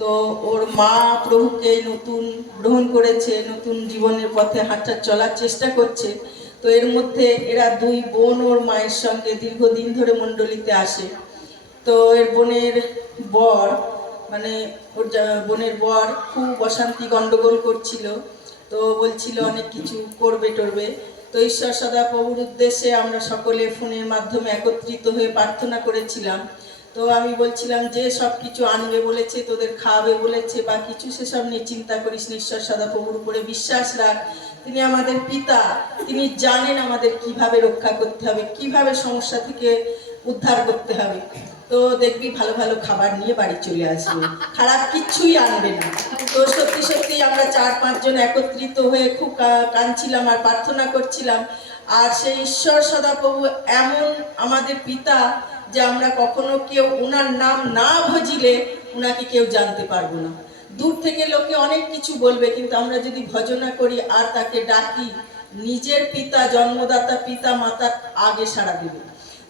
তো ওর মা প্রভুকে নতুন গ্রহণ করেছে, নতুন জীবনের পথে হাঁটার চলার চেষ্টা করছে। তো এর মধ্যে এরা দুই বোন ওর মায়ের সঙ্গে দীর্ঘদিন ধরে মণ্ডলীতে আসে। তো এর বোনের বর মানে ওর বোনের বর খুব অশান্তি গন্ডগোল করছিল, তো বলছিল অনেক কিছু করবে টরবে। তো ঈশ্বর সদাপ্রভুর উদ্দেশ্যে আমরা সকলে ফোনের মাধ্যমে একত্রিত হয়ে প্রার্থনা করেছিলাম। তো আমি বলছিলাম যে সব কিছু আনবে বলেছে, তোদের খাওয়াবে বলেছে বা কিছু, সেসব নিয়ে চিন্তা করিস না, ঈশ্বর সদাপ্রভুর উপরে বিশ্বাস রাখ। তিনি আমাদের পিতা, তিনি জানেন আমাদের কিভাবে রক্ষা করতে হবে, কিভাবে সমস্যা থেকে উদ্ধার করতে হবে। তো দেখবি ভালো ভালো খাবার নিয়ে বাড়ি চলে আসবে, খারাপ কিচ্ছুই আনবে না। তো সত্যি সত্যি আমরা 4-5 জন একত্রিত হয়ে খুব কাঁদছিলাম আর প্রার্থনা করছিলাম। আর সেই ঈশ্বর সদাপ্রভু এমন আমাদের পিতা যে আমরা কখনো কেউ ওনার নাম না ভজিলে ওনাকে কেউ জানতে পারবো না। দূর থেকে লোকে অনেক কিছু বলবে, কিন্তু আমরা যদি ভজনা করি আর তাকে ডাকি, নিজের পিতা, জন্মদাতা পিতা মাতার আগে সাড়া দেবে।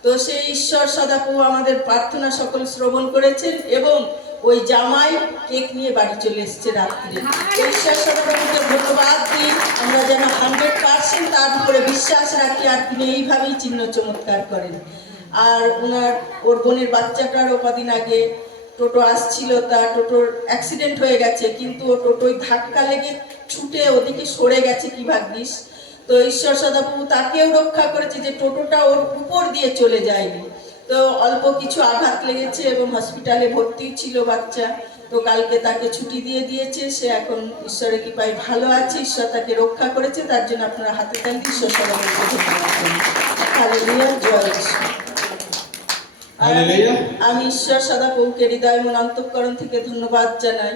তো সেই ঈশ্বর সদাপ্রভু আমাদের প্রার্থনা সকল শ্রবণ করেছেন এবং ওই জামাই কেক নিয়ে বাড়ি চলে এসেছে রাত্রে। ঈশ্বর সদাপ্রভুকে ধন্যবাদ দিই, আমরা যেন 100% তার উপরে বিশ্বাস রাখি আর তিনি এইভাবেই চিহ্ন চমৎকার করেন। আর ওর বোনের বাচ্চাটারও কদিন আগে টোটো আসছিল, তার টোটোর অ্যাক্সিডেন্ট হয়ে গেছে, কিন্তু ও টোটোয় ধাক্কা লেগে ছুটে ওদিকে সরে গেছে কি ভাগ্যিস। তো ঈশ্বর সদাপ্রভু তাকেও রক্ষা করেছে যে টোটোটা ওর উপর দিয়ে চলে যায়নি। তো অল্প কিছু আঘাত লেগেছে এবং হসপিটালে ভর্তি ছিল বাচ্চা। তো কালকে তাকে ছুটি দিয়ে দিয়েছে, সে এখন ঈশ্বরের কৃপায় ভালো আছে, ঈশ্বর তাকে রক্ষা করেছে, তার জন্য আপনারা হাতে তালি ঈশ্বর সদাপ্রভুকে ধন্যবাদ জানান। হালেলুয়া, জয় ঈশ্বর। আমি ঈশ্বর সদাপ্রভুকে হৃদয় মন অন্তঃকরণ থেকে ধন্যবাদ জানাই।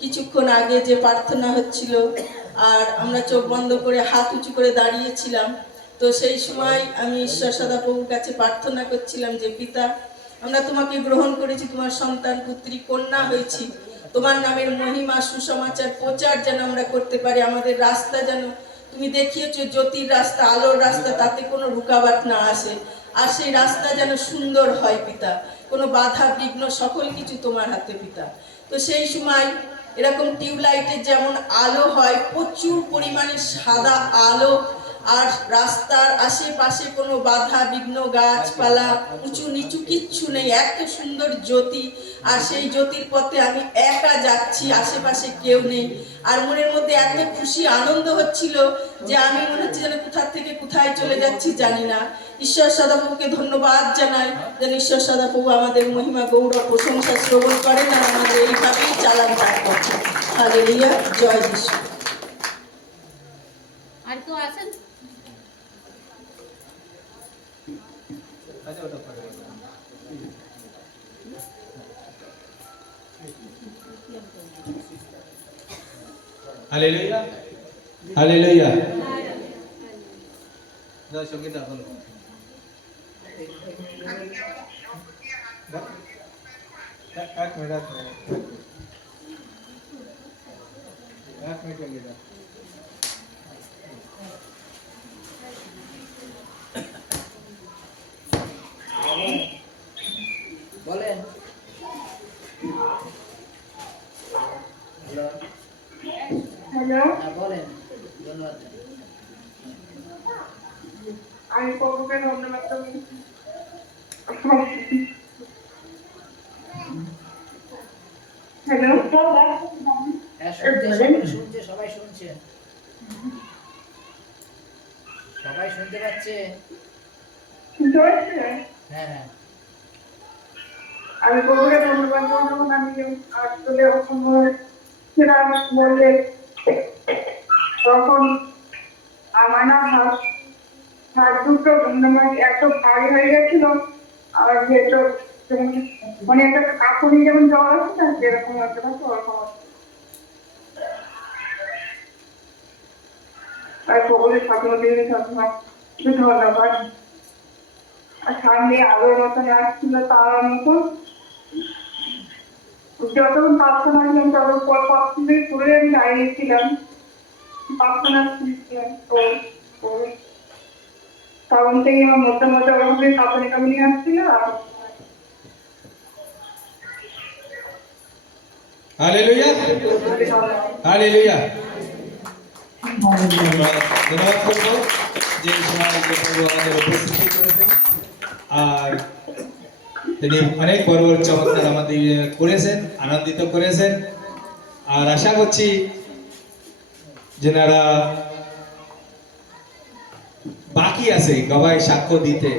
কিছুক্ষণ আগে যে প্রার্থনা হচ্ছিল আর আমরা চোখ বন্ধ করে হাত উঁচু করে দাঁড়িয়েছিলাম, তো সেই সময় আমি ঈশ্বর সদাপ্রভুর কাছে প্রার্থনা করছিলাম যে পিতা, আমরা তোমাকে গ্রহণ করেছি, তোমার সন্তান পুত্রী কন্যা হয়েছি, তোমার নামের মহিমা সুসমাচার প্রচার যেন আমরা করতে পারি। আমাদের রাস্তা যেন তুমি দেখিয়েছো জ্যোতির রাস্তা, আলোর রাস্তা, তাতে কোনো রুকাবাট না আসে, আর সেই রাস্তা যেন সুন্দর হয় পিতা, কোনো বাধা বিঘ্ন সকল কিছু তোমার হাতে পিতা। তো সেই সময় এরকম টিউবলাইটের যেমন আলো হয়, প্রচুর পরিমাণে সাদা আলো, আর রাস্তার আশেপাশে কোনো বাধা বিঘ্ন গাছপালা উঁচু নিচু কিচ্ছু নেই, এত সুন্দর জ্যোতি। আর সেই জ্যোতির পথে আমি একা যাচ্ছি, আশেপাশে কেউ নেই, আর মনের মধ্যে এত খুশি আনন্দ হচ্ছিল যে আমি মনে হচ্ছে যেন কোথা থেকে কোথায় চলে যাচ্ছি জানি না। ঈশ্বর সদাপ্রভুকে ধন্যবাদ জানাই, যেন ঈশ্বর সদাপ্রভু আমাদের মহিমা গৌরব প্রশংসা শ্রবণ করেন আর আমাদের এইভাবেই চালান তার পথে। হালেলুয়া, জয় যিশু। আর কেউ আছেন? Hallelujah, hallelujah. জয় সঙ্গীতা বলো। এক মিনিট লাগিয়ে দাও। বলেন। হ্যালো, বলেন। ধন্যবাদ। আমি প্রভুকে ধন্যবাদ দেব। হ্যালো, শুনছে, সবাই শুনছে, সবাই শুনতে পাচ্ছে। শুনতে পাচ্ছেন? হ্যাঁ হ্যাঁ। আমি প্রভুকে ধন্যবাদ দেব, যখন আমি আসলে সেটা বললে তখন আমার না হাত দুটো এত ভারী হয়ে গেছিল, আর ভেতর মানে একটা কাকুনি যেমন জ্বর আছে না, যেরকম একটা ওরকম। আর প্রভুদের স্বপ্ন দিয়ে ধন্যবাদ। আর সামনে আগের মতন আসছিল তার মতন যতক্ষণ প্রার্থনা ছিলাম ততক্ষণ পর পুরো আমি দাঁড়িয়েছিলাম, প্রার্থনা শুনছিলাম। তো তখন থেকে আমার মধ্যে মধ্যে ওরকম কাঁপুনি কাঁপুনি আসছিল। আর হালেলুয়া, হালেলুয়া। আমরা ধন্যবাদ করবো যে এই সময় প্রভু আমাদের উপস্থিতি করেছেন, আর তিনি অনেক বড় বড় চমৎকার আমাদের করেছেন, আনন্দিত করেছেন। আর আশা করছি যেনারা বাকি আছে গবাই সাক্ষ্য দিতে,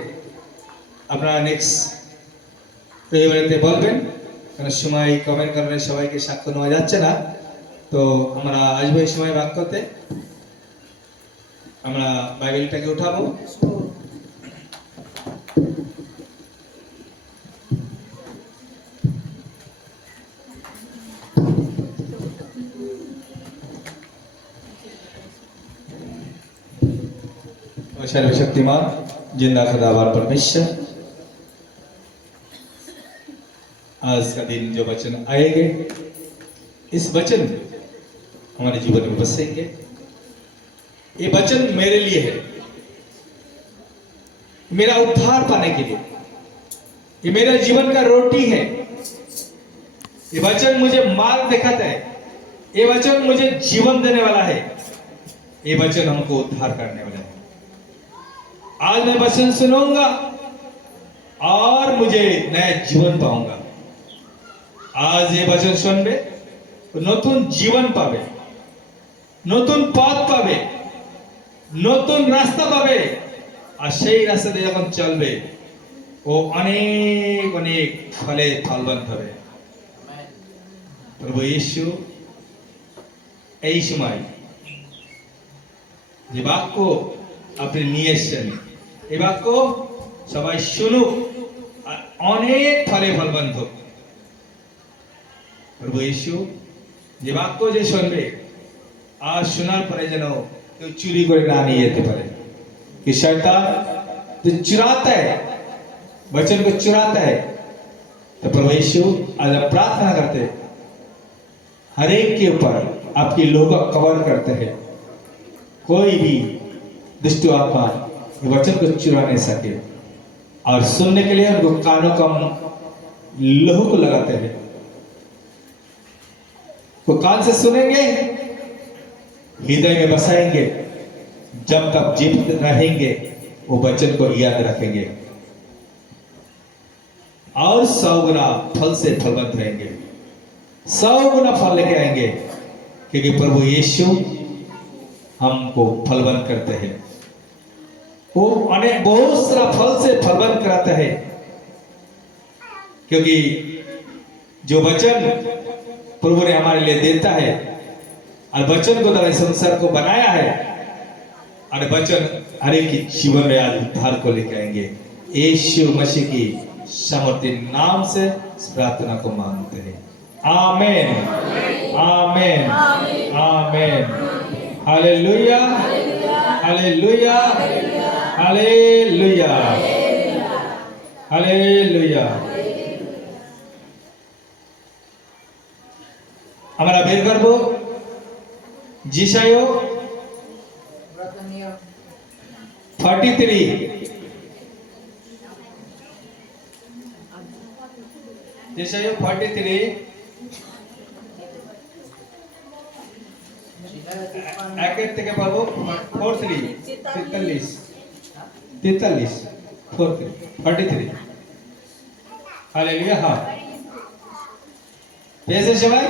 আপনারা নেক্সট রবিবারেতে বলবেন, কারণ সময় কমের কারণে সবাইকে সাক্ষ্য নেওয়া যাচ্ছে না। তো আমরা আসবো এই সময় বাক্যতে, আমরা বাইবেলটাকে উঠাবো। सर्वशक्तिमान जिंदा खुदावार परमेश्वर, आज का दिन जो वचन आएंगे, इस वचन हमारे जीवन में बसेंगे। ये वचन मेरे लिए है, मेरा उद्धार पाने के लिए, ये मेरा जीवन का रोटी है। ये वचन मुझे मार्ग दिखाता है, ये वचन मुझे जीवन देने वाला है, ये वचन हमको उद्धार करने वाला है। आज मैं वचन सुनूंगा और मुझे नया जीवन पाऊंगा। आज ये वचन सुनबे नतून जीवन पावे, नतून पथ पावे, नतून रास्ता पावे, और সেই রাস্তা দিয়ে যখন চলবে ও অনেক অনেক ফলে ফলবন্ত হবে। প্রভু যীশু এই সময় যে বাক্য আপনি নিয়ে এসেছেন, এই বাক্য সবাই শুনুক আর অনেক ফলে ফলবন্ত হোক। প্রভু যীশু যে বাক্য যে শুনবে আর শোনার পরে যেন কেউ চুরি করে না নিয়ে যেতে পারে, कि शैतान जो चुराता है, वचन को चुराता है। तो प्रभु यीशु आज हम प्रार्थना करते हैं, हर एक के ऊपर आपकी लोह का कवर करते हैं, कोई भी दुष्ट आत्मा वचन को चुरा नहीं सके। और सुनने के लिए उनको कानों का लोह को लगाते हैं, वो कान से सुनेंगे, हृदय में बसाएंगे, जब तक जीवित रहेंगे वो वचन को याद रखेंगे और 100 गुना फल से फलवंत रहेंगे, 100 गुना फल लेके आएंगे, क्योंकि प्रभु यीशु हमको फलवंत करते हैं। वो अनेक बहुत सारा फल से फलवंत कराता है, क्योंकि जो वचन प्रभु ने हमारे लिए देता है और वचन को द्वारा संसार को बनाया है, और वचन हर एक जीवन में आज उद्धार को लेकर आएंगे। यीशु मसीह की सामर्थ्य नाम से इस प्रार्थना को मांगते हैं, amen, amen, amen. Hallelujah, hallelujah, hallelujah, hallelujah. আমরা বের করব যিশায় 43, যিশায় 43 একের থেকে পাবো 43, 43। হালেলুয়া। হ্যাঁ, পেয়েছে সবাই?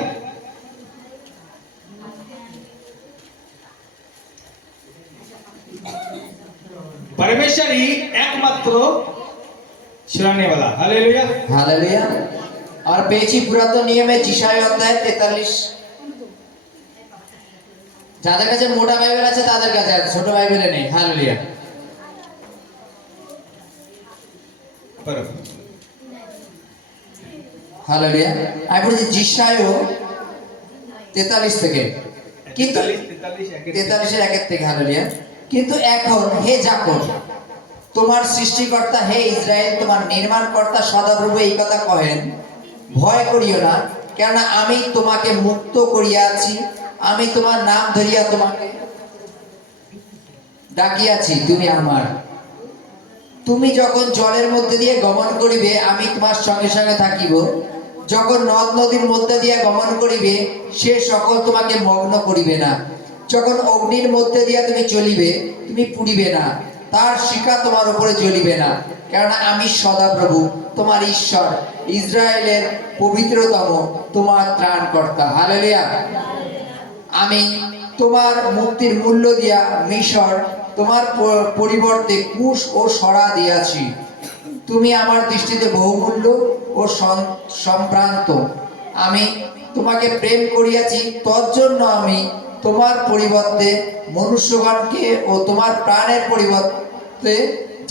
परमेश्वर ही एकमात्र छुड़ाने वाला। Hallelujah, hallelujah. और पेची पुरातन नियम में जिशाय अध्याय 43। যাদের কাছে মোটা বাইবেল আছে তাদের কাছে আছে, ছোট বাইবেলে নেই। হালেলুয়া। হালেলুয়া। আমি বলছি জিশায় 43 থেকে, কিন্তু 43 এর 1 থেকে। হালেলুয়া। কিন্তু এখন হে যাকব তোমার সৃষ্টিকর্তা, হে ইসরায়েল তোমার নির্মাণকর্তা সদাপ্রভু এই কথা কহেন, ভয় করিও না, কেননা আমি তোমাকে মুক্ত করিয়াছি, আমি তোমার নাম ধরিয়া তোমাকে ডাকিয়াছি, তুমি আমার। তুমি যখন জলের মধ্যে দিয়ে গমন করিবে আমি তোমার সঙ্গে সঙ্গে থাকিব, যখন নদ নদীর মধ্যে দিয়া গমন করিবে সে সকল তোমাকে মগ্ন করিবে না, যখন অগ্নির মধ্যে দিয়া তুমি চলিবে তুমি পুড়িবে না, তার শিখা তোমার উপরে জ্বলিবে না, কেননা আমি সদাপ্রভু তোমার ঈশ্বর, ইসরায়েলের পবিত্রতম তোমার ত্রাণকর্তা। হালেলুয়া। আমি তোমার মুক্তির মূল্য দিয়া মিশর, তোমার পরিবর্তে কুশ ও সরা দিয়াছি। তুমি আমার দৃষ্টিতে বহুমূল্য ও সম্ভ্রান্ত। আমি তোমাকে প্রেম করিয়াছি, তজ্জন্য আমি তোমার পরিবর্তে মনুষ্যগণকে ও তোমার প্রাণের পরিবর্তে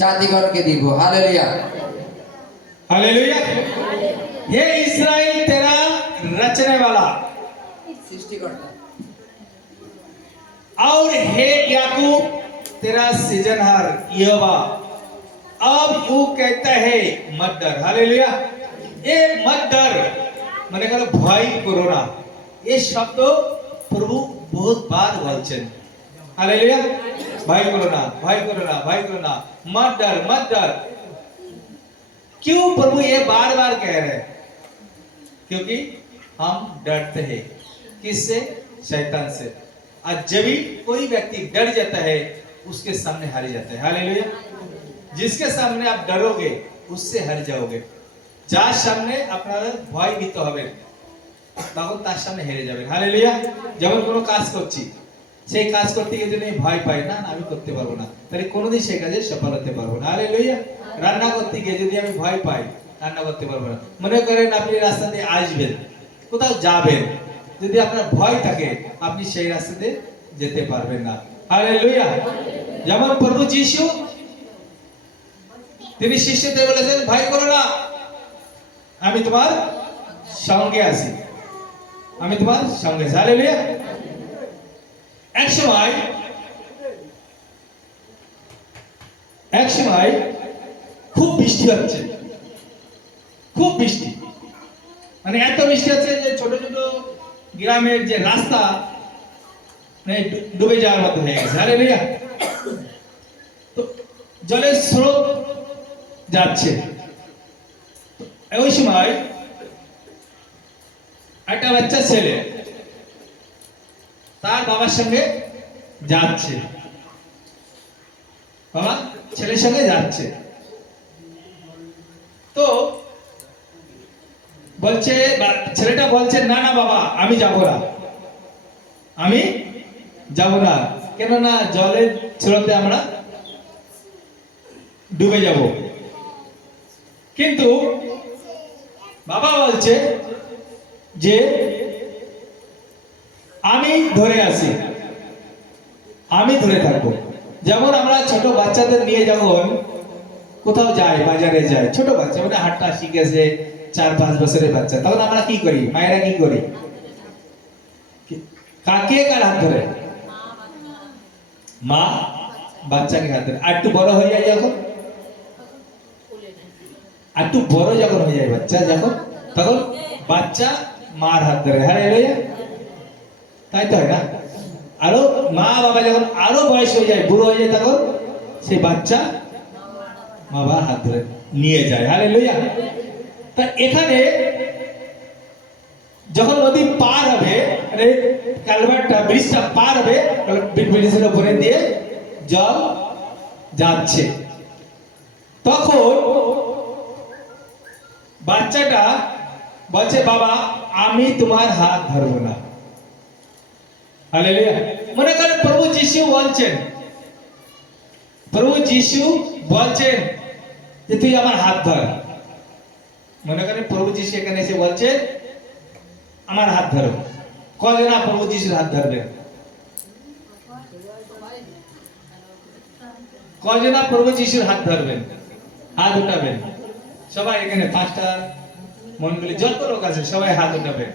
জাতিগণকে দিব। হালেলুয়া। हालेलुया। ये इस्राएल तेरा रचने वाला সৃষ্টিকর্তা, और हे याकूब तेरा सृजनहार यहोवा अब यू कहता है मत डर। हालेलुया। ये मत डर মানে কল ভয় করো না, এই শব্দ প্রভু বহুত বার বলছেন। हालेलुया। ভয় করো না, ভয় করো না, ভয় করো না, मत डर मत डर। क्यों प्रभु ये बार बार कह रहे हैं? क्योंकि हम डरते हैं किससे? शैतान से। और जब भी कोई व्यक्ति डर जाता है उसके सामने हार जाता है। हालेलुया। जिसके सामने आप डरोगे उससे हार जाओगे। যার সামনে আপনারা ভয়ভীত হবেন তখন তার সামনে হেরে যাবেন। হালেলুয়া। যেমন কোনো কাজ করছি, সেই কাজ করতে গিয়ে যদি ভয় পাই, না আমি করতে পারবো না, তাহলে কোনোদিন সেই কাজে সফল হতে পারবো না। হালেলুয়া। রান্না করতে গিয়ে যদি আমি ভয় পাই, রান্না করতে পারবো না। মনে করেন আপনি রাস্তা দিয়ে আসবেন, কোথাও যাবেন, যদি আপনার ভয় থাকে আপনি সেই রাস্তাতে যেতে পারবেন না। হালেলুয়া। যেমন প্রভু যিশু তিনি শিষ্যদের বলেছেন, ভয় করো না, আমি তোমার সঙ্গে আছি, আমি তোমার সঙ্গে আছি। হালেলুয়া। এক সময় খুব বৃষ্টি হচ্ছে, খুব বৃষ্টি, মানে এত বৃষ্টি হচ্ছে যে ছোট ছোট গ্রামের যে রাস্তা মানে ডুবে যাওয়ার মতো হয়ে গেছে। হালেলুয়া। তো জলের স্রোত যাচ্ছে। ওই সময় একটা বাচ্চা ছেলে তার বাবার সঙ্গে যাচ্ছে, বাবা ছেলের সঙ্গে যাচ্ছে, তো বলছে, ছেলেটা বলছে না না বাবা আমি যাব না, আমি যাব না, কেননা জলের স্রোতে আমরা ডুবে যাব। কিন্তু বাবা বলছে যে আমি ধরে আছি, আমি ধরে থাকবো। যেমন আমরা ছোট বাচ্চাদের নিয়ে যখন কোথাও যাই, বাজারে যাই, ছোট বাচ্চা মানে হাঁটা শিখেছে 4-5 বছরের বাচ্চা, তখন আমরা কি করি? মায়েরা কি করি? কাকে কার হাত ধরে? মা বাচ্চাকে হাত ধরে। আর একটু বড় হয়ে যায় যখন, আর একটু বড় যখন হয়ে যায় বাচ্চা, যখন তখন বাচ্চা মার হাত ধরে। হালেলুয়া। তাই তো হয় না? আরো মা বাবা যখন আরো বয়স হয়ে যায়, বুড়ো হয়ে যায়, তখন সেই বাচ্চা মা বাবার হাত ধরে নিয়ে যায়। হালেলুয়া। তা এখানে যখন নদী পার হবে, মানে কালভার্টটা, ব্রিজটা পার হবে, ব্রিজের উপরে দিয়ে জল যাচ্ছে, তখন বাচ্চাটা বলছে বাবা আমি তোমার হাত ধরবো না। হালেলুয়া। মনে করেন প্রভু যিশু বলছেন, প্রভু যিশু বলছেন যে তুই আমার হাত ধর। মনে করেন প্রভু যিশু এখানে এসে বলছে আমার হাত ধরো। কয়জনা প্রভু যিশুর হাত ধরবেন? কয়জনা প্রভু যিশুর হাত ধরবেন? হাত উঠাবেন সবাই। এখানে 5টা মন্ডলী যত লোক আছে সবাই হাত উঠাবেন।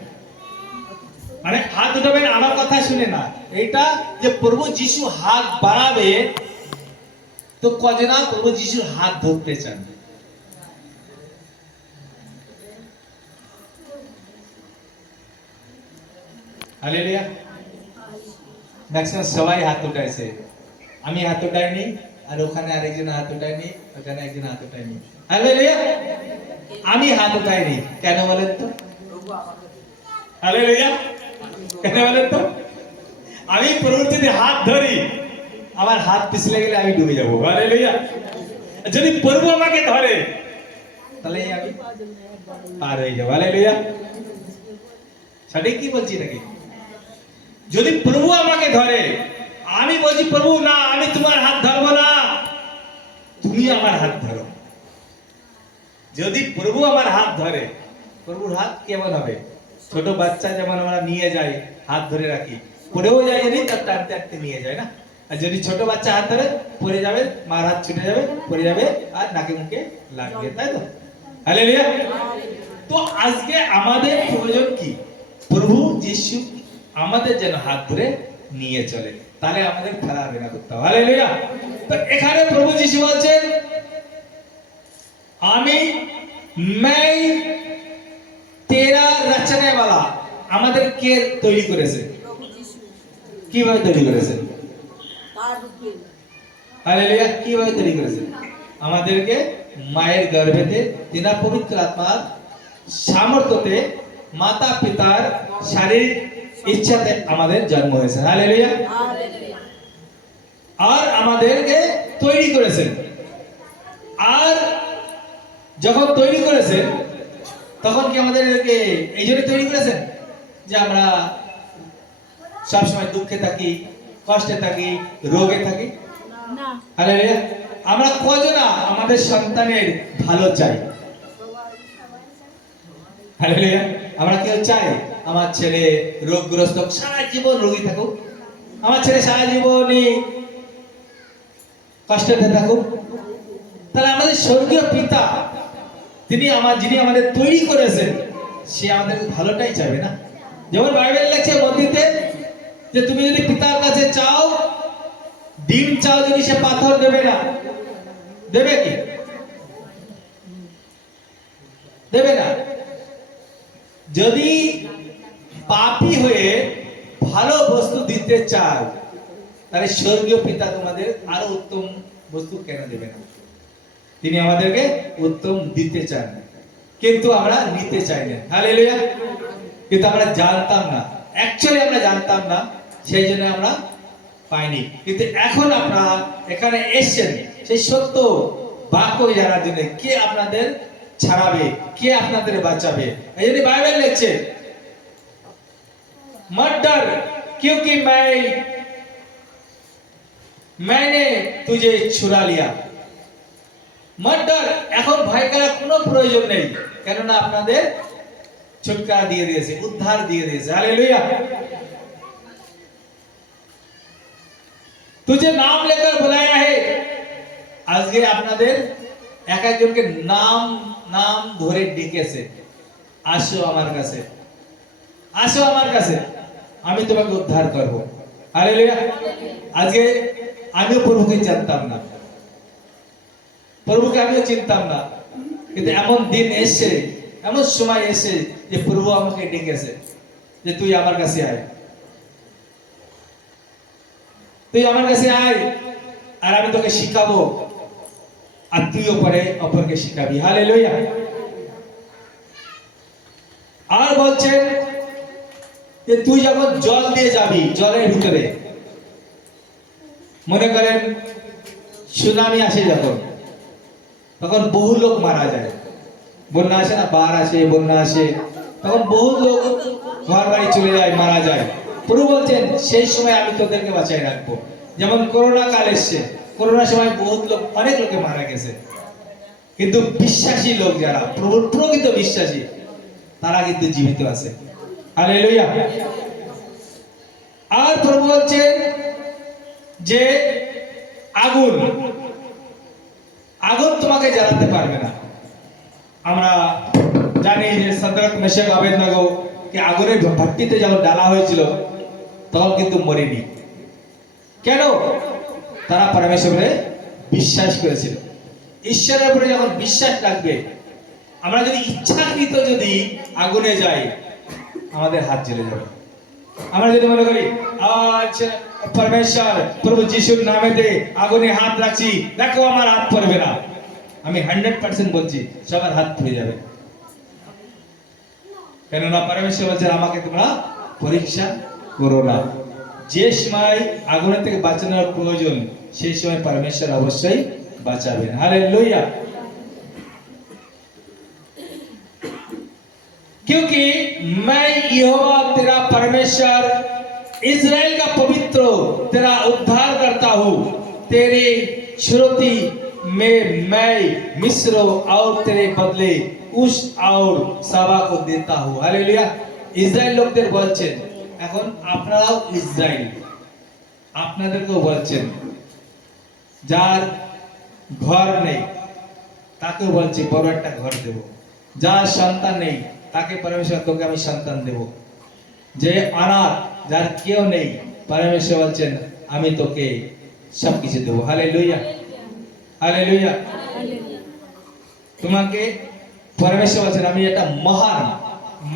মানে হাত উঠাবেন, আমার কথা শুনে না, এইটা যে প্রভু যিশু হাত বাড়াবে, তো কজনা প্রভু যিশুর হাত ধরতে চান? হালেলুয়া। ম্যাক্সিমাম সবাই হাত উঠাইছে, আমি হাত উঠাইনি, আর ওখানে আরেকজন হাত উঠাইনি, ওখানে একজন হাত উঠাইনি। হালেলুয়া। আমি হাত উঠাইনি, কেন বলেন তো? হালেলুয়া। কেন বলেন তো? আমি প্রভুর যদি হাত ধরি, আমার হাত পিছলে গেলে আমি ডুবে যাবো। হালেলুয়া। যদি প্রভু আমাকে ধরে তাহলে আমি পার হয়ে যাবো। হালেলুয়া। সঠিক কি বলছি নাকি? যদি প্রভু আমাকে ধরে, আমি বলছি প্রভু না, আমি তোমার হাত ধরবো না, তুমি আমার হাত ধরো। যদি প্রভু আমার হাত ধরে, প্রভুর হাত কেমন হবে? ছোট বাচ্চা যেমন আমরা নিয়ে যাই, হাত ধরে রাখি, পড়েও যায় যদি তার টানতে টানতে নিয়ে যায় না। আর যদি ছোট বাচ্চা হাত ধরে, পড়ে যাবে, মার হাত ছুটে যাবে, পড়ে যাবে আর নাকে মুখে লাগবে, তাই তো? হালেলুয়া। তো আজকে আমাদের প্রয়োজন কি? প্রভু যিশু আমাদের যেন হাত ধরে নিয়ে চলে, তাহলে আমাদের ফেলা হবে না কোথাও। হালেলুয়া। তো এখানে প্রভু যিশু বলছেন, मैं तेरा रचने वाला। আমাদের কে তৈরি করেছে? কিভাবে তৈরি করেছে? হালেলুয়া। কিভাবে তৈরি করেছে? আমাদেরকে মায়ের গর্ভেতে তিনা পবিত্র আত্মার সামর্থ্যতে মাতা পিতার শারীরিক ইচ্ছাতে আমাদের জন্ম হয়েছে। হালেলুয়া। আর আমাদেরকে তৈরি করেছেন। আর যখন তৈরি করেছেন, তখন কি আমাদেরকে এই জন্য তৈরি করেছেন যে আমরা সবসময় দুঃখে থাকি, কষ্টে থাকি, রোগে থাকি? হালেলুয়া। আমরা কজনা আমাদের সন্তানের ভালো চাই? হালেলুয়া। আমরা কেউ চাই আমার ছেলে রোগগ্রস্ত সারা জীবন রোগী থাকুক, আমার ছেলে সারা জীবনই কষ্টে থাকুক? তাহলে আমাদের স্বর্গীয় পিতা, যিনি আমাদের তৈরি করেছেন, সে আমাদের ভালোটাই চাইবে না? যেমন বাইবেল লেখছে মধ্যে যে তুমি যদি পিতার কাছে চাও, ডিম চাও যদি, সে পাথর দেবে না। দেবে কি? দেবে না। যদি পাপী হয়ে ভালো বস্তু দিতে চাও, তাহলে স্বর্গীয় পিতা তোমাদের আরো উত্তম বস্তু কেন দেবে না? তিনি আমাদেরকে উত্তম দিতে চান, কিন্তু আমরা নিতে চাই না। হালেলুয়া। কিন্তু আমরা জানতাম না, অ্যাকচুয়ালি আমরা জানতাম না, সেই জন্য আমরা পাইনি। কিন্তু এখন আপনারা এখানে এসেছেন সেই সত্য বাক্য জানার জন্য, কে আপনাদের ছাড়াবে, কে আপনাদের বাঁচাবে। এই জন্য বাইবেল লিখছে, मत डर क्योंकि मैंने तुझे छुड़ा लिया। मत डर। এখন ভয় করার কোনো প্রয়োজন নেই, কেননা আপনাদের ছুটকারা দিয়ে দিয়েছে, উদ্ধার দিয়ে দিয়েছে। হালেলুয়া। तुझे नाम लेकर बुलाया है। আজকে আপনাদের এক একজনকে নাম নাম ধরে ডেকেছে, আসো আমার কাছে, আসো আমার কাছে, আমি তোমাকে উদ্ধার করব। হালেলুয়া। আজকে আমিও প্রভুকে জানতাম না, প্রভুকে আমিও চিনতাম না, কিন্তু এমন দিন এসে, এমন সময় এসে যে প্রভু আমাকে ডেকেছে যে তুই আমার কাছে আয়, তুই আমার কাছে আয়, আর আমি তোকে শিখাবো, আর তুইও পরে অপরকে শিখাবি। হালেলুয়া। আর বলছেন যে তুই যখন জল দিয়ে যাবি, জলের ভিতরে মনে করেন সুনামি আসে যখন, তখন বহু লোক মারা যায়। বন্যা আসে না, বাঢ় আসে, বন্যা আসে, তখন বহু লোক ঘর বাড়ি চলে যায়, মারা যায়। প্রভু বলছেন সেই সময় আমি তোদেরকে বাঁচাই রাখবো। যেমন করোনা কাল এসছে, করোনার সময় বহুত লোক, অনেক লোকে মারা গেছে, কিন্তু বিশ্বাসী লোক যারা প্রভুর প্রকৃত বিশ্বাসী, তারা কিন্তু জীবিত আছে। হালেলুয়া। আর প্রভু বলছেন যে আগুন, আগুন তোমাকে জ্বালাতে পারবে না। আমরা জানি যে সাদরাক মেশাক আবেদনাগো কে আগুনের ভাট্টিতে যখন ডালা হয়েছিল, তখন কিন্তু মরেনি। কেন? তারা পরমেশ্বরে বিশ্বাস করেছিল। ঈশ্বরের উপরে যখন বিশ্বাস রাখবে, আমরা যদি ইচ্ছাকৃত যদি আগুনে যাই, আমাদের হাত জ্বলে যাবে। আমরা যদি মনে করি আচ্ছা পরমেশ্বর প্রভু যিশুর নামেতে আগুনে হাত রাখছি, দেখো আমার হাত পড়বে না, আমি 100% বলছি সবার হাত পুড়ে যাবে। কেননা পরমেশ্বর বলছেন আমাকে তোমরা পরীক্ষা করো না। যে সময় আগুনের থেকে বাঁচানোর প্রয়োজন সেই সময় পরমেশ্বর অবশ্যই বাঁচাবেন। हालेलुया। क्योंकि मैं यहोवा तेरा परमेश्वर इज़राइल का पवित्र तेरा उद्धार करता हूँ। तेरे शुरुआती में मैं मिस्र और तेरे बदले उस और साबा को देता हूँ। हालेलुया। इज़राइल লোকদের বলছেন, এখন আপনারাও ইসরায়েল, আপনাদেরকেও বলছেন যার ঘর নেই তাকেও বলছে বড় একটা ঘর দেব, যার সন্তান নেই তাকে পরমেশ্বর তোকে আমি সন্তান দেব, যে অনাথ যার কেউ নেই পরমেশ্বর বলছেন আমি তোকে সবকিছু দেব। Hallelujah, hallelujah. তোমাকে পরমেশ্বর বলছেন আমি একটা মহান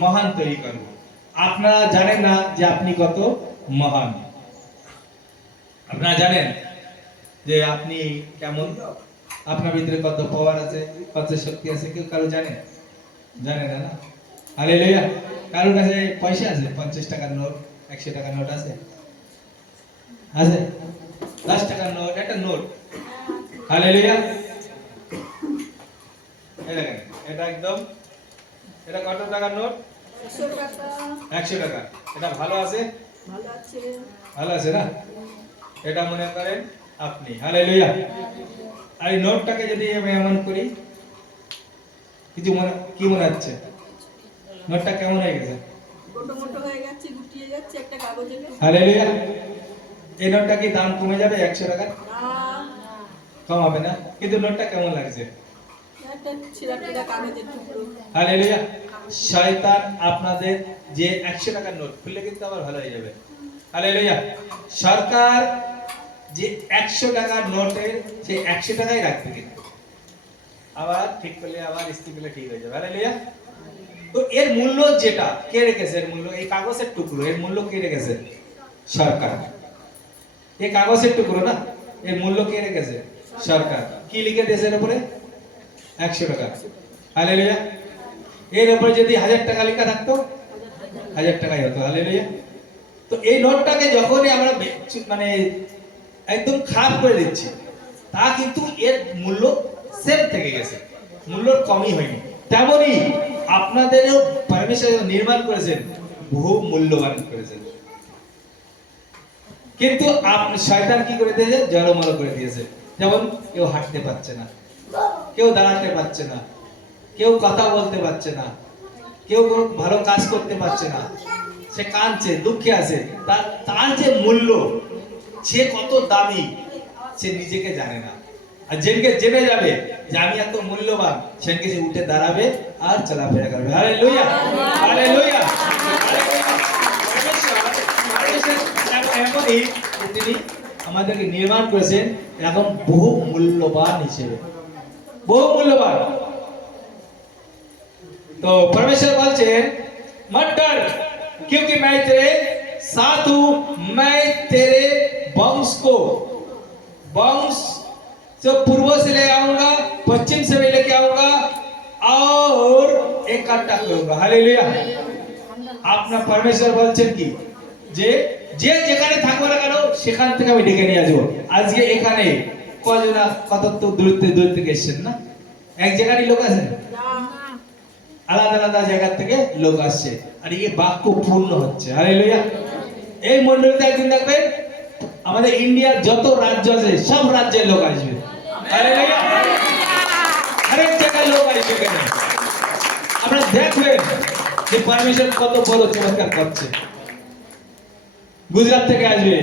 মহান তৈরি করব। আপনারা জানেন না যে আপনি কত মহান, আপনারা জানেন যে আপনি কেমন, আপনার ভিতরে কত পাওয়ার আছে, কত শক্তি আছে, কেউ কারো জানেন? জানে না, না? হালেলুয়া। কারোর কাছে পয়সা আছে? 50 টাকার নোট, 100 টাকার নোট আছে? আছে? 10 টাকার নোট, একটা নোট। হালেলুয়া। এই দেখেন, এটা একদম, এটা কত টাকার নোট? 100 টাকা। এটা ভালো আছে? ভালো আছে না? এটা মনে করেন আপনি। হালেলুয়া। আর এই নোটটাকে যদি আমি এমন করি, কিছু মনে, কি মনে হচ্ছে? নোটটা কেমন হয়ে গেছে? মোটো হয়ে যাচ্ছে, গুটিয়ে যাচ্ছে একটা কাগজে। হালেলুয়া। এই নোটটা কি দাম কমে যাবে 100 টাকা? কম হবে না, কিন্তু নোটটা কেমন লাগছে? একটা ছিঁড়া কাগজের টুকরো। হালেলুয়া। শয়তান আপনাদের যে 100 টাকার নোট খুললে কিন্তু আবার ভালো হয়ে যাবে। হালেলুয়া। সরকার যে 100 টাকার নোটের সেই 100 টাকাই রাখবে, কিন্তু আবার ঠিক করলে আবার ইস্তি করলে ঠিক হয়ে যাবে। হালেলুয়া। তো এর মূল্য যেটা কে রেখেছে, এর মূল্য, এই কাগজের টুকরো, এর মূল্য কে রেখেছে? সরকার। এই কাগজের টুকরো না, এর মূল্য কে রেখেছে? সরকার। কি লিখে দিয়েছে এর উপরে? 100 টাকা। হালেলুয়া। এর উপরে যদি 1000 টাকা লেখা থাকতো 1000 টাকাই হতো। হালেলুয়া। তো এই নোটটাকে যখনই আমরা মানে একদম খারাপ করে দিচ্ছি, তা কিন্তু এর মূল্য সেম থেকে গেছে, মূল্য কমই হয়নি। তেমনি আপনাদেরও পরমেশ্বর নির্মাণ করেছেন, বহু মূল্যবান করেছেন, কিন্তু আপনি শয়তান কি করে দিয়েছে? জড়মড় করে দিয়েছে। যেমন কেউ হাঁটতে পারছে না, কেউ দাঁড়াতে পারছে না, কেউ কথা বলতে পারছে না, কেউ কোনো ভালো কাজ করতে পারছে না, সে কাঁদছে, দুঃখে আছে। তার যে মূল্য, সে কত দামি সে নিজেকে জানে না। আর যেদিকে জেনে যাবে যে আমি এত মূল্যবান, সেদিকে সে উঠে দাঁড়াবে আর চলাফেরা করবে। Hallelujah, hallelujah. এমনই তিনি আমাদেরকে নির্মাণ করেছেন এখন বহু মূল্যবান হিসেবে, বহু মূল্যবান। तो परमेश्वर बोलছেন मत डर क्योंकि मैं तेरे साथ हूं, मैं तेरे वंश जो पूर्व से ले आऊंगा, पश्चिम से भी लेके आऊंगा और इकट्ठा करूंगा। हालेलुया। আপনার পরমেশ্বর বলছেন কি যে যে যেখানে থাকবে না কেন সেখান থেকে আমি ডেকে নিয়ে আসবো। আজকে এখানে কজনা কত তো দূর থেকে এসেছেন না? এক জায়গারই লোক আছেন, আলাদা আলাদা জায়গা থেকে লোক আসছে, আর এই বাক্য পূর্ণ হচ্ছে। হালেলুয়া। এই মণ্ডলীতে একদিন দেখবেন আমাদের ইন্ডিয়ার যত রাজ্য আছে সব রাজ্যের লোক আসবে। হালেলুয়া। হরেক জায়গায় লোক আসবে এখানে। আপনারা দেখবেন যে পরমেশ্বর কত বড় চমৎকার করছে। গুজরাট থেকে আসবে,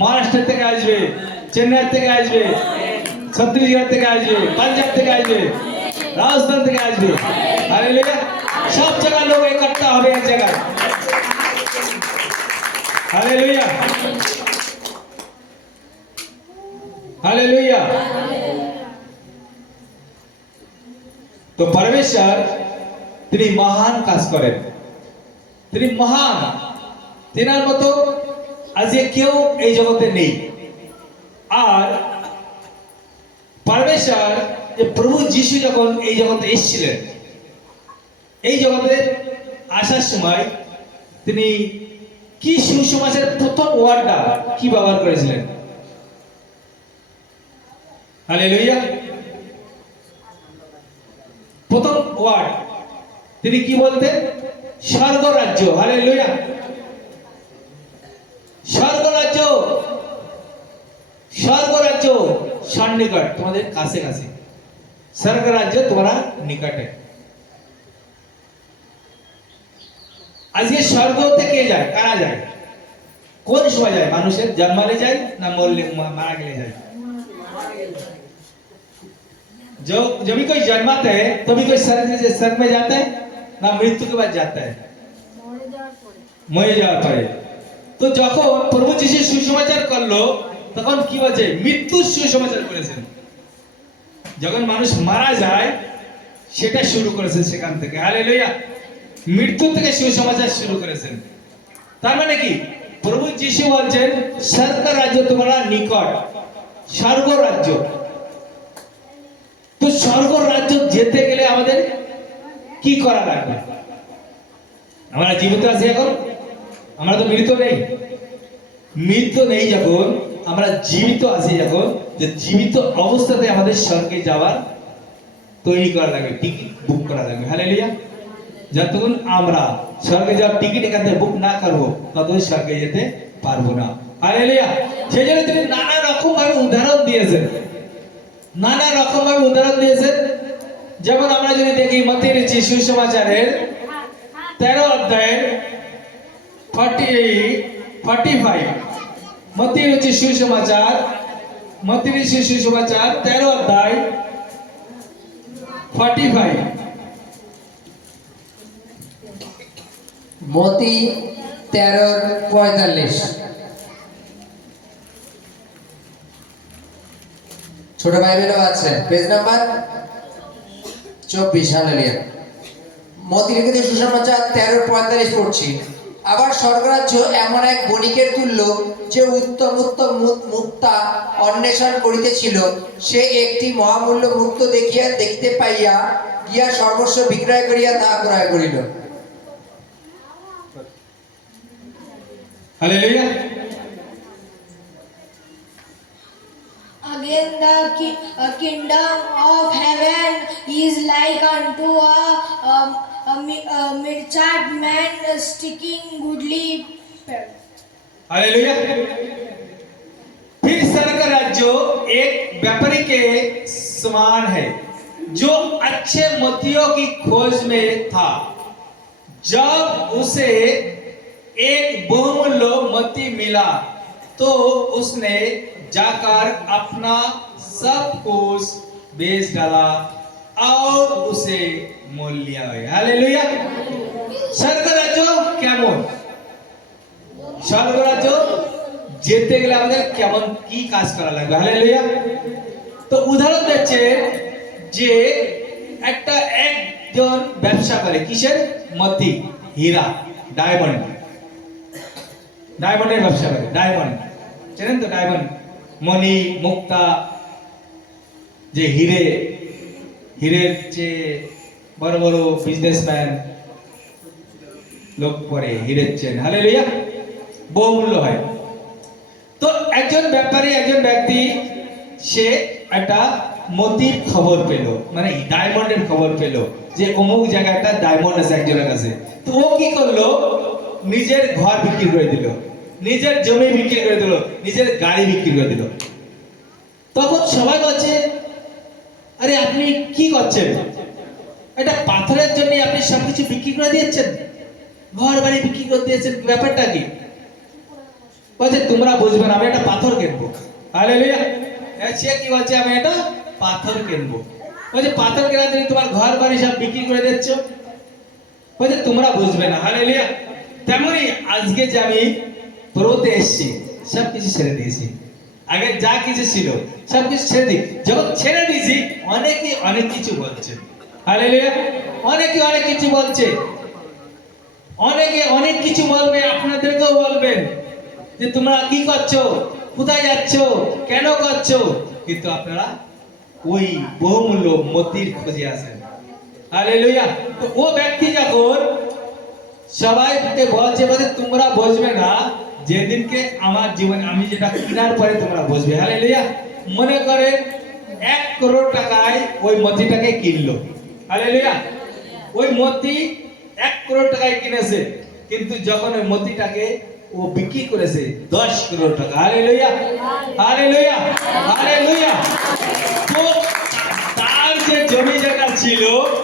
মহারাষ্ট্র থেকে আসবে, চেন্নাই থেকে আসবে, ছত্তিশগড় থেকে আসবে, পাঞ্জাব থেকে আসবে, রাজস্থান থেকে আসবে। हालेलुया। सब जगह लोग इकट्ठा হবে এক জায়গায়। Hallelujah, hallelujah. তো পরমেশ্বর তিনি মহান কাজ করেন, তিনি মহান, তেনার মতো আজকে কেউ এই জগতে নেই। আর পরমেশ্বর যে প্রভু যিশু যখন এই জগতে এসেছিলেন, এই জগতে আসার সময় তিনি কি সুসমাজের প্রথম ওয়ার্ডটা কি ব্যবহার করেছিলেন? হালেলুয়া। প্রথম ওয়ার্ড তিনি কি বলতেন? স্বর্গরাজ্য। হালেলুয়া। স্বর্গরাজ্য, স্বর্গরাজ্য সন্নিকট, তোমাদের কাছে কাছে। স্বর্গরাজ্য তোমারা নিকটে। আজকে স্বর্গতে কে যায়? কারা যায়? কোন সময় যায়? মানুষের জন্মালে যায় না মরলে मारा गले जाए? जब भी कोई जन्माता है तभी कोई स्वर्ग में जाता है ना मृत्यु के बाद जाता है? মরে যাওয়ার পরে। তো যখন প্রভু যিশু সুসমাচার করলো তখন কি বলছে? মৃত্যুর সুসমাচার করেছেন। যখন মানুষ মারা যায় সেটা শুরু করেছেন সেখান থেকে। হালেলুয়া। মৃত্যু থেকে সুসমাচার শুরু করেছেন। তার মানে কি? প্রভু যিশু বলছেন স্বর্গ রাজ্য তোমার নিকট, স্বর্গ রাজ্য। তো স্বর্গ রাজ্য যেতে গেলে আমাদের কি করা লাগবে? আমরা জীবিত আছি এখন, আমরা তো মৃত নেই। মৃত নেই যখন, আমরা জীবিত আছি যখন, যে জীবিত অবস্থাতে আমাদের স্বর্গে যাওয়ার তৈরি করা লাগবে, টিকিট বুক করা লাগবে। হালেলুয়া। যতক্ষণ আমরা স্বর্গে যাওয়ার টিকিট এখান থেকে বুক না করবো ততক্ষণ স্বর্গে যেতে পারবো না। হালেলুয়া। সেই জন্য তিনি নানা রকম ভাবে উদাহরণ দিয়েছেন, নানা রকম ভাবে উদাহরণ দিয়েছেন। যেমন আমরা যদি দেখি মত্তীর সুসমাচারের 13 অধ্যায়ের 45, মত্তীর সুসমাচার, মত্তীর সুসমাচার 13 অধ্যায় 45। মতি 13:45। ছোট বাইবেলও আছে, পেজ নাম্বার 24। হালেলুয়া। মতি লিখিত সুসমাচার 13:45 পড়ছি। আবার স্বর্গরাজ্য এমন এক বণিকের তুল্য, যে উত্তম উত্তম মুক্তা অন্বেষণ করিতেছিল। সে একটি মহামূল্য মুক্ত দেখিতে পাইয়া গিয়া সর্বস্ব বিক্রয় করিয়া তাহা ক্রয় করিল। Hallelujah. Again, the kingdom of heaven is like unto a merchant man sticking goodly. Hallelujah. फिर स्वर्ग राज्य एक व्यापारी के समान है जो अच्छे मोतियों की खोज में था। जब उसे एक बहुमूल्य मोती मिला तो उसने जाकर अपना सब कुछ बेच डाला और उसे मोल लिया। हालेलुया। स्वर्ग राज्य কেমন? স্বর্গ রাজ্য যেতে গেলে আমাদের কেমন কি কাজ করা লাগবে? হালেলুয়া। তো উদাহরণ দিচ্ছে যে একজন ব্যবসা করে কিসের? মতি, হীরা, ডায়মন্ড, ডায়মন্ডের ব্যবসা করে। ডায়মন্ড জানেন তো? ডায়মন্ড, মণি, মুক্তা, যে হীরের যে বড় বড় বিজনেসম্যান লোক পরে হীরের চেন। হালেলুয়া। বহুমূল্য হয়। তো একজন ব্যাপারী, একজন ব্যক্তি, সে একটা মতির খবর পেল, মানে ডায়মন্ডের খবর পেল যে অমুক জায়গায় একটা ডায়মন্ড আছে একজনের কাছে। তো ও কি করলো? নিজের ঘর বিক্রি করে দিল, নিজের জমি বিক্রি করে দিল, নিজের গাড়ি বিক্রি করে দিল। তখন সবাই বলছে, আরে আপনি কি করছেন? এটা পাথরের জন্য আপনি সবকিছু বিক্রি করে দিয়েছেন, ঘর বাড়ি বিক্রি করে দিয়েছেন, ব্যাপারটা কি? বলছে তোমরা বুঝবে না, আমি একটা পাথর কিনবো। হালেলুয়া। সে কি বলছে? আমি একটা পাথর কিনবো। বলছে পাথর কেনার জন্য তোমার ঘর বাড়ি সব বিক্রি করে দিচ্ছ। বলছে তোমরা বুঝবে না। হালেলুয়া। তেমনি আজকে যে আমি প্রভুতে এসেছি, সব কিছু ছেড়ে দিয়েছি। আগে যা কিছু ছিল সব কিছু ছেড়ে দিই। যখন ছেড়ে দিয়েছি অনেকে অনেক কিছু বলছে। হালেলুয়া। অনেকে অনেক কিছু বলছে, অনেকে অনেক কিছু বলবে, আপনাদেরকেও বলবেন যে তোমরা কি করছো, কোথায় যাচ্ছ, কেন করছো, কিন্তু আপনারা ওই বহুমূল্য মতির খোঁজে আছেন। হালেলুয়া। তো ও ব্যক্তি যখন সবাইকে বলছে বলে তোমরা বুঝবে না যেদিনকে আমার জীবনে আমি যেটা কেনার পরে তোমরা বুঝবে। হালেলুয়া। মনে করেন 1 কোটি টাকায় ওই মতিটাকে কিনলো। হালেলুয়া। ওই মতি 1 কোটি টাকায় কিনেছে, কিন্তু যখন ওই মতিটাকে ও বিক্রি করেছে 10 কোটি টাকা। Hallelujah, hallelujah, hallelujah. তো তার যে জমি জায়গা ছিল